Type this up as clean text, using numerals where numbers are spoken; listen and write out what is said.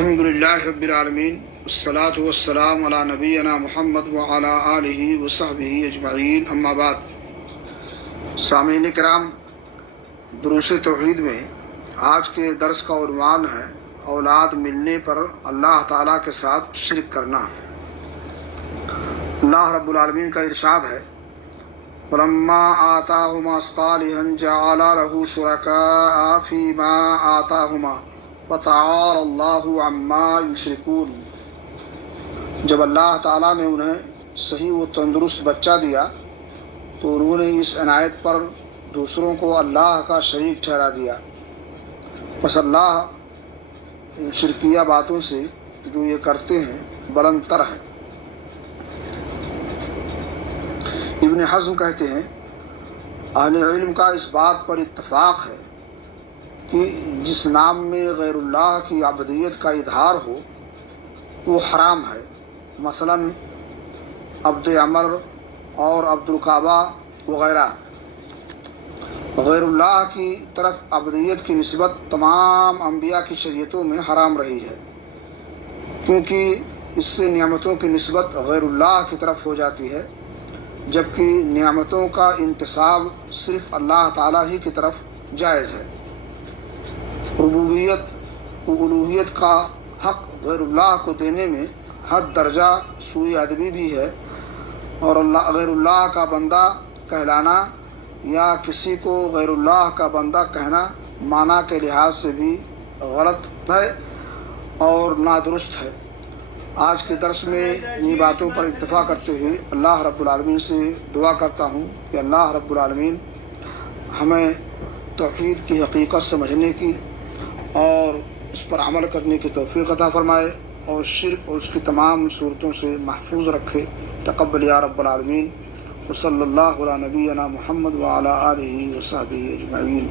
الحمد للہ رب العالمین والصلاة والسلام علی نبینا محمد وعلی آلہ وصحبہ اجمعین، اما بعد۔ سامعین کرام، دروس توحید میں آج کے درس کا عنوان ہے اولاد ملنے پر اللہ تعالیٰ کے ساتھ شرک کرنا۔ اللہ رب العالمین کا ارشاد ہے، وَلَمَّا آتَاهُمَا صَالِحًا جَعَلَ لَهُ شُرَكَاءَ فِيمَا آتَاهُمَا وَتَعَالَى اللَّهُ عَمَّا يُشْرِكُونَ۔ جب اللہ تعالیٰ نے انہیں صحیح و تندرست بچہ دیا تو انہوں نے اس عنایت پر دوسروں کو اللہ کا شریک ٹھہرا دیا، بس اللہ ان شرکیہ باتوں سے جو یہ کرتے ہیں بلند تر ہے۔ ابن حزم کہتے ہیں، اہل علم کا اس بات پر اتفاق ہے کہ جس نام میں غیر اللہ کی عبودیت کا اظہار ہو وہ حرام ہے، مثلا عبد عمر اور عبد الکعبہ وغیرہ۔ غیر اللہ کی طرف عبودیت کی نسبت تمام انبیاء کی شریعتوں میں حرام رہی ہے، کیونکہ اس سے نعمتوں کی نسبت غیر اللہ کی طرف ہو جاتی ہے، جبکہ نعمتوں کا انتساب صرف اللہ تعالیٰ ہی کی طرف جائز ہے۔ ربوبیت و الوہیت کا حق غیر اللہ کو دینے میں حد درجہ سوء ادبی بھی ہے، اور غیر اللہ کا بندہ کہلانا یا کسی کو غیر اللہ کا بندہ کہنا معنی کے لحاظ سے بھی غلط ہے اور نادرست ہے۔ آج کے درس میں انہی باتوں پر اتفاق کرتے ہوئے اللہ رب العالمین سے دعا کرتا ہوں کہ اللہ رب العالمین ہمیں توحید کی حقیقت سمجھنے کی اور اس پر عمل کرنے کی توفیق عطا فرمائے، اور شرک اور اس کی تمام صورتوں سے محفوظ رکھے۔ تقبل یا رب العالمین، وصلی اللہ علی نبینا محمد وعلی آلہ وصحبہ اجمعین۔